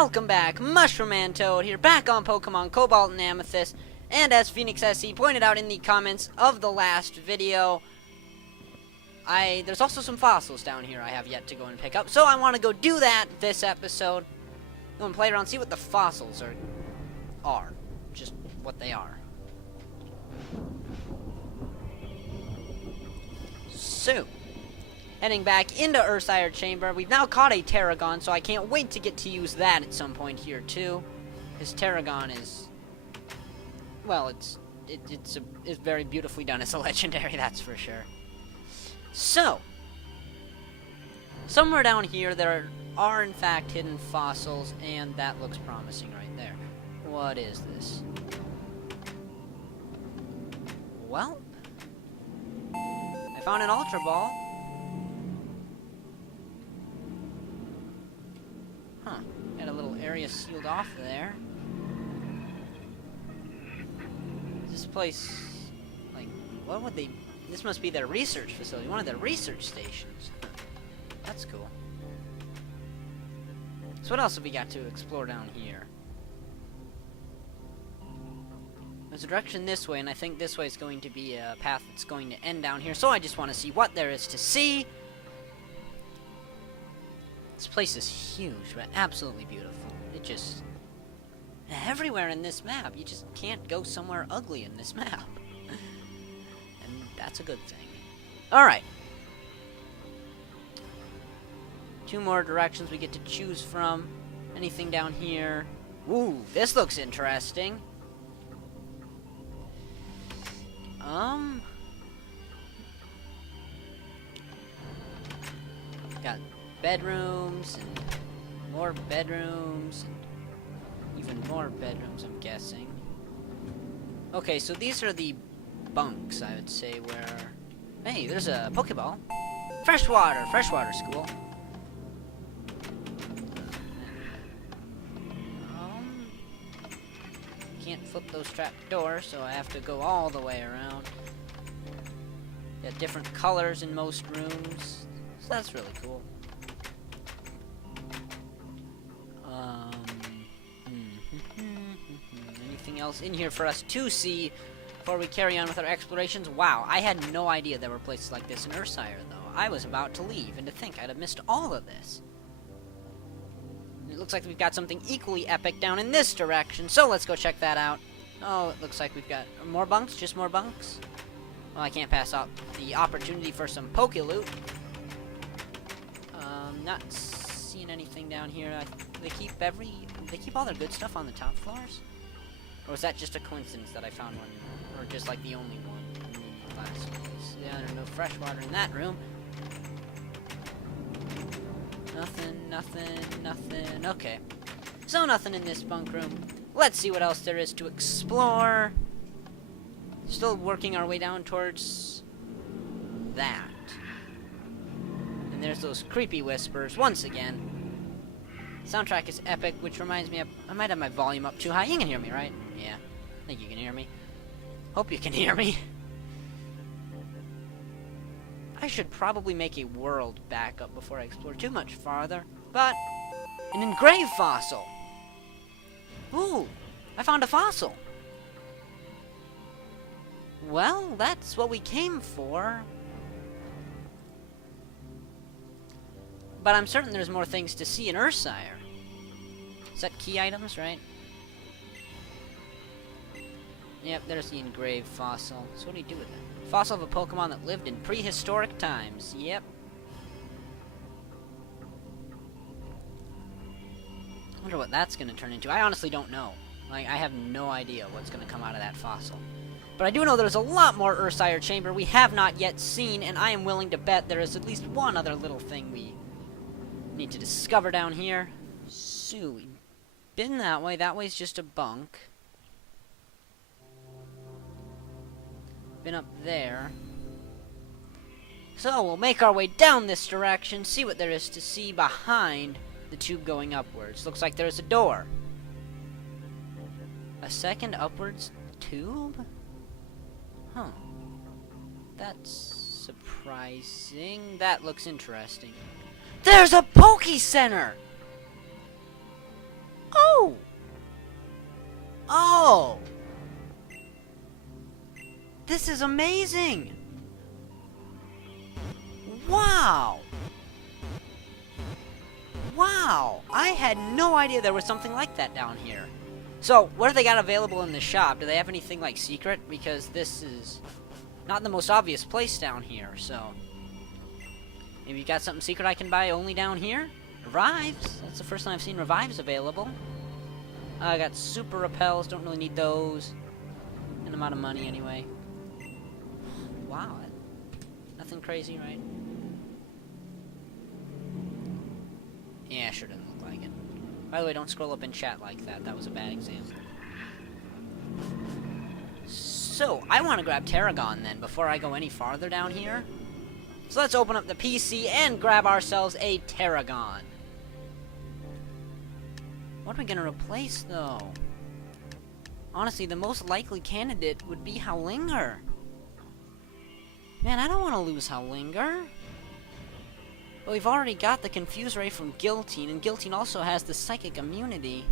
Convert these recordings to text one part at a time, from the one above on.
Welcome back, Mushroom and Toad here, back on Pokemon Cobalt and Amethyst, and as Phoenix SC pointed out in the comments of the last video, there's also some fossils down here I have yet to go and pick up, so I want to go do that this episode. Go and play around, see what the fossils are. Just what they are. So, heading back into Ursire Chamber. We've now caught a Tarragon, so I can't wait to get to use that at some point here too. His Tarragon is, well, it's very beautifully done as a legendary, that's for sure. So, somewhere down here there are in fact hidden fossils, and that looks promising right there. What is this? Well, I found an Ultra Ball. Huh. Got a little area sealed off there. This place, like, what would they... This must be their research facility, one of their research stations. That's cool. So what else have we got to explore down here? There's a direction this way, and I think this way is going to be a path that's going to end down here, so I just want to see what there is to see. This place is huge, but absolutely beautiful. It just... everywhere in this map. You just can't go somewhere ugly in this map. And that's a good thing. Alright. 2 more directions we get to choose from. Anything down here? Ooh, this looks interesting. Got bedrooms, and more bedrooms, and even more bedrooms, I'm guessing. Okay, so these are the bunks, I would say, where... Hey, there's a Pokeball. Freshwater school. Can't flip those trap doors, so I have to go all the way around. Got different colors in most rooms, so that's really cool. Anything else in here for us to see before we carry on with our explorations? Wow, I had no idea there were places like this in Ursire, though. I was about to leave, and to think I'd have missed all of this. It looks like we've got something equally epic down in this direction, so let's go check that out. Oh, it looks like we've got more bunks, just more bunks. Well, I can't pass up the opportunity for some Poke Loot. Not seeing anything down here. They keep all their good stuff on the top floors? Or was that just a coincidence that I found one, or just like the only one in the last place? Yeah, there's no fresh water in that room. Nothing. Okay. So nothing in this bunk room. Let's see what else there is to explore. Still working our way down towards that. And there's those creepy whispers once again. Soundtrack is epic, which reminds me of... I might have my volume up too high. You can hear me, right? Yeah. I think you can hear me. Hope you can hear me. I should probably make a world backup before I explore too much farther. But, an engraved fossil! Ooh, I found a fossil! Well, that's what we came for. But I'm certain there's more things to see in Ursire. Is that key items, right? Yep, there's the engraved fossil. So what do you do with it? Fossil of a Pokemon that lived in prehistoric times. Yep. I wonder what that's going to turn into. I honestly don't know. Like, I have no idea what's going to come out of that fossil. But I do know there's a lot more Ursire Chamber we have not yet seen, and I am willing to bet there is at least one other little thing we need to discover down here. So, we've been that way. That way's just a bunk. Been up there. So we'll make our way down this direction, see what there is to see behind the tube going upwards. Looks like there's a door. A second upwards tube? Huh. That's surprising. That looks interesting. There's a Poke Center! This is amazing! Wow! Wow! I had no idea there was something like that down here. So, what do they got available in the shop? Do they have anything, like, secret? Because this is not the most obvious place down here, so... Maybe you got something secret I can buy only down here? Revives? That's the first time I've seen revives available. I got super repels, don't really need those. And I'm out of money anyway. Wow. Nothing crazy, right? Yeah, sure doesn't look like it. By the way, don't scroll up in chat like that. That was a bad example. So, I want to grab Tarragon then, before I go any farther down here. So let's open up the PC and grab ourselves a Tarragon. What are we going to replace, though? Honestly, the most likely candidate would be Howlinger. Man, I don't want to lose Howlinger. But we've already got the Confuse Ray from Guillotine, and Guillotine also has the Psychic Immunity.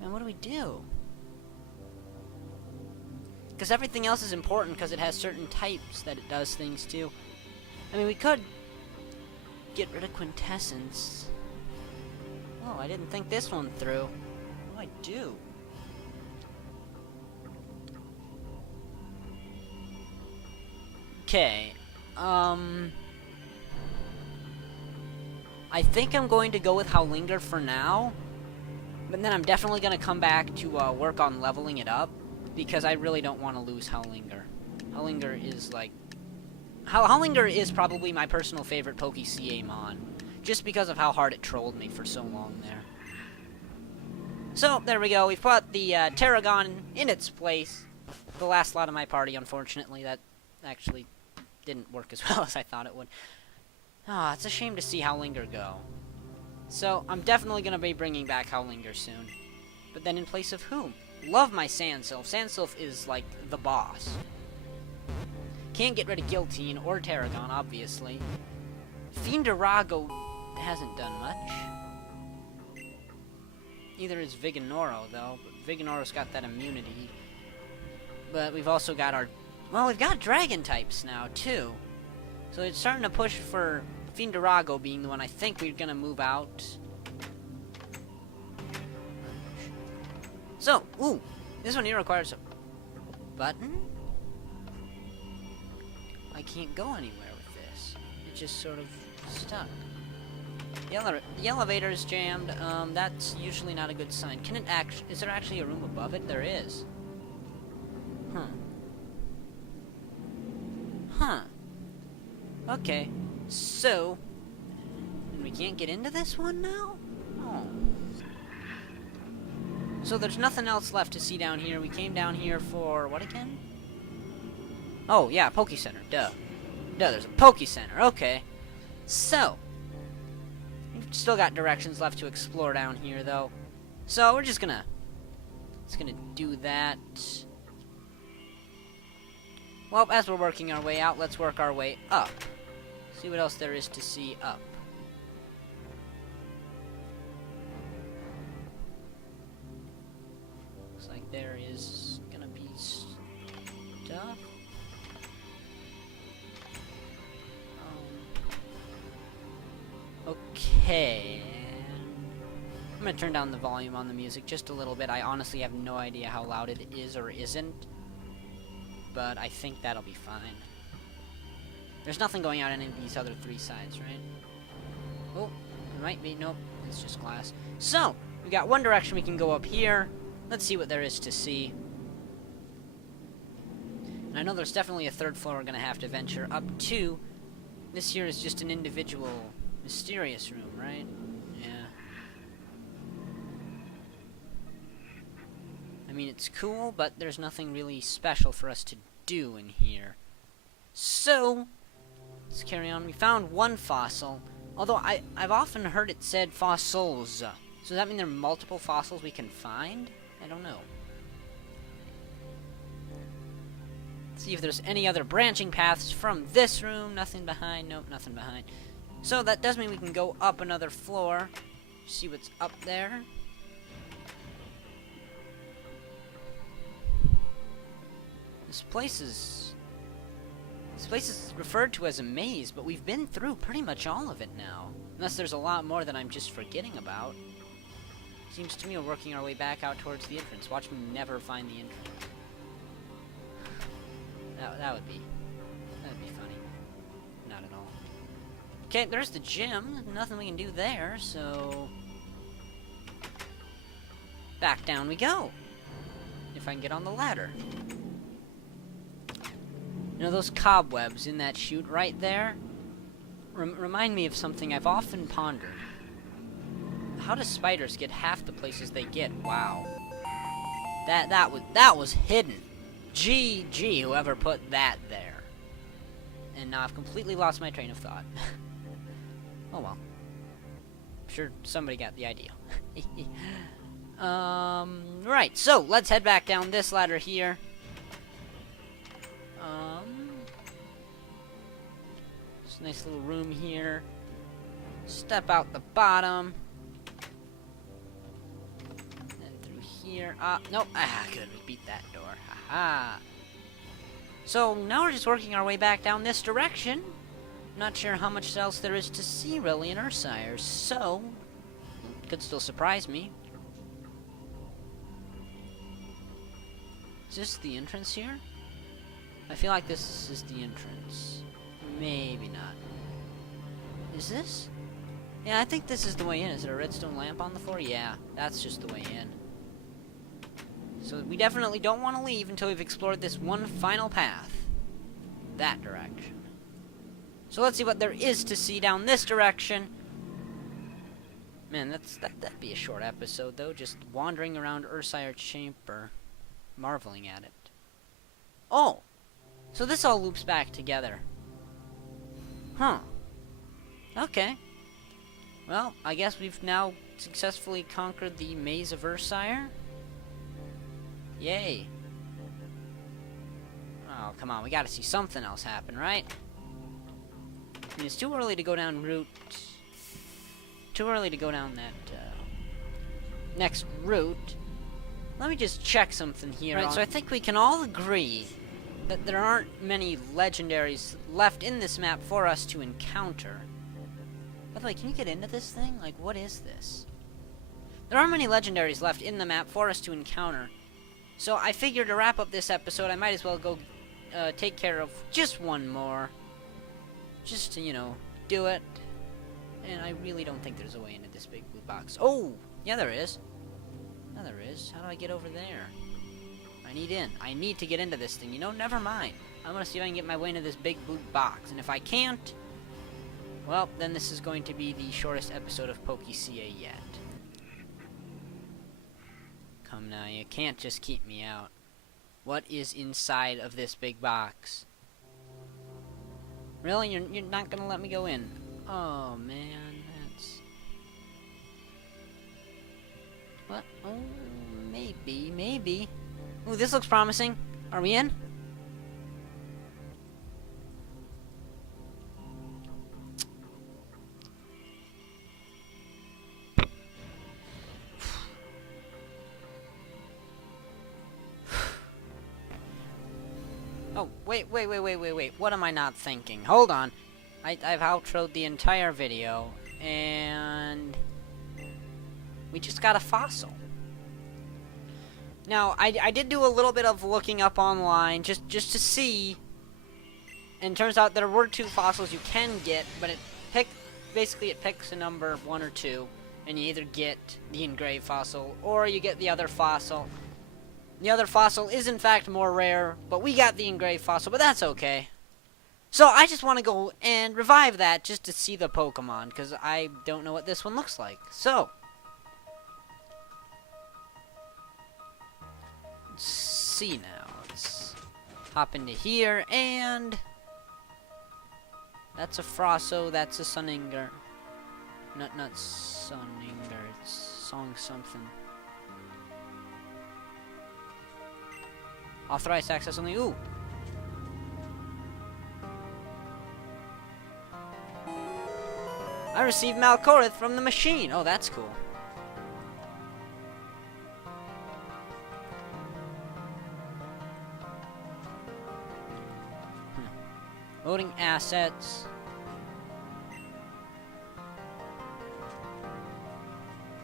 Man, what do we do? Because everything else is important because it has certain types that it does things to. I mean, we could get rid of Quintessence. Oh, I didn't think this one through. What do I do? Okay. I think I'm going to go with Howlinger for now. But then I'm definitely going to come back to work on leveling it up. Because I really don't want to lose Howlinger. Howlinger is like... Howlinger is probably my personal favorite PokeCA mon. Just because of how hard it trolled me for so long there. So, there we go. We've put the Tarragon in its place. The last lot of my party, unfortunately. That actually didn't work as well as I thought it would. Ah, it's a shame to see Howlinger go. So, I'm definitely going to be bringing back Howlinger soon. But then in place of whom? Love my Sandsylph. Sandsylph is, like, the boss. Can't get rid of Guillotine or Tarragon, obviously. Fiendarago hasn't done much. Neither is Vigonoro, though. But Vigonoro's got that immunity. But we've also got our... Well, we've got Dragon types now, too. So it's starting to push for Fiendarago being the one I think we're gonna move out. So, ooh, this one here requires a button? I can't go anywhere with this. It's just sort of stuck. The elevator is jammed. That's usually not a good sign. Can it is there actually a room above it? There is. Huh. Okay. So, we can't get into this one now? Oh. So there's nothing else left to see down here. We came down here for... what again? Oh, yeah, Poke Center. Duh. There's a Poke Center. Okay. So. We've still got directions left to explore down here, though. So, we're just gonna do that. Well, as we're working our way out, let's work our way up. See what else there is to see up. There is gonna be stuff. Okay. I'm gonna turn down the volume on the music just a little bit. I honestly have no idea how loud it is or isn't. But I think that'll be fine. There's nothing going on in any of these other three sides, right? Oh, it might be. Nope, it's just glass. So, we got one direction we can go up here. Let's see what there is to see. And I know there's definitely a third floor we're going to have to venture up to. This here is just an individual mysterious room, right? Yeah. I mean, it's cool, but there's nothing really special for us to do in here. So, let's carry on. We found one fossil. Although, I've often heard it said fossils. So does that mean there are multiple fossils we can find? I don't know. Let's see if there's any other branching paths from this room. Nothing behind. Nope, nothing behind. So that does mean we can go up another floor. See what's up there. This place is referred to as a maze, but we've been through pretty much all of it now. Unless there's a lot more that I'm just forgetting about. Seems to me we're working our way back out towards the entrance. Watch me never find the entrance. That would be funny. Not at all. Okay, there's the gym. Nothing we can do there, so back down we go. If I can get on the ladder. You know those cobwebs in that chute right there? Remind me of something I've often pondered. How do spiders get half the places they get? Wow. That was hidden. GG, whoever put that there. And now I've completely lost my train of thought. Oh well. I'm sure somebody got the idea. Right, so let's head back down this ladder here. It's a nice little room here. Step out the bottom. Then through here. Nope. Good. We beat that door. Haha. So now we're just working our way back down this direction. Not sure how much else there is to see really in Ursire, so could still surprise me. Is this the entrance here? I feel like this is the entrance. Maybe not. Is this? Yeah, I think this is the way in. Is there a redstone lamp on the floor? Yeah, that's just the way in. So we definitely don't want to leave until we've explored this one final path. That direction. So let's see what there is to see down this direction. Man, that'd be a short episode though, just wandering around Ursire Chamber, marveling at it. Oh! So this all loops back together. Huh. Okay. Well, I guess we've now successfully conquered the Maze of Ursire. Yay. Oh, come on, we gotta see something else happen, right? I mean, it's too early to go down route... Too early to go down that, next route. Let me just check something here. Right, so I think we can all agree that there aren't many legendaries left in this map for us to encounter. By the way, can you get into this thing? Like, what is this? There aren't many legendaries left in the map for us to encounter. So I figured to wrap up this episode, I might as well go take care of just one more. Just to, you know, do it. And I really don't think there's a way into this big blue box. Oh! Yeah, there is. Yeah, there is. How do I get over there? I need in. I need to get into this thing. You know, never mind. I'm gonna see if I can get my way into this big blue box. And if I can't, well, then this is going to be the shortest episode of PokeCA yet. Come now, you can't just keep me out. What is inside of this big box? Really? You're not gonna let me go in? Oh, man, that's... What? Oh, maybe. Ooh, this looks promising. Are we in? Oh, wait. What am I not thinking? Hold on. I've outroed the entire video, and we just got a fossil. Now, I did do a little bit of looking up online, just to see, and it turns out there were 2 fossils you can get, but basically it picks a number 1 or 2, and you either get the engraved fossil, or you get the other fossil. The other fossil is in fact more rare, but we got the engraved fossil, but that's okay. So I just want to go and revive that just to see the Pokemon, because I don't know what this one looks like. So, let's see now. Let's hop into here, and that's a Frosso, that's a Suninger. Not Suninger, it's Song something. Authorized access only. Ooh. I received Malcorinth from the machine. Oh, that's cool. Loading assets.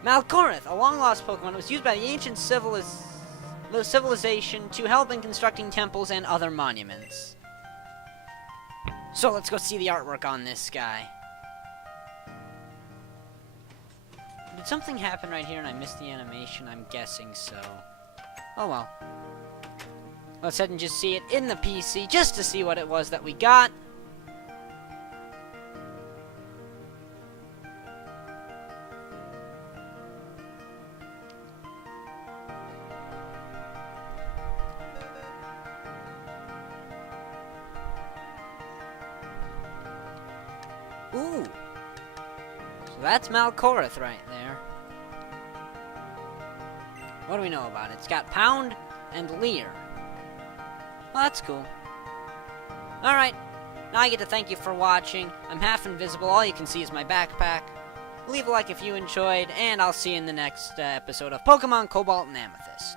Malcorinth, a long-lost Pokemon, was used by the ancient civilization to help in constructing temples and other monuments. So let's go see the artwork on this guy. Did something happen right here and I missed the animation? I'm guessing so. Oh well. Let's head and just see it in the PC, just to see what it was that we got. Ooh. So that's Malcorinth right there. What do we know about it? It's got Pound and Leer. Well, that's cool. Alright. Now I get to thank you for watching. I'm half invisible. All you can see is my backpack. Leave a like if you enjoyed, and I'll see you in the next episode of Pokemon Cobalt and Amethyst.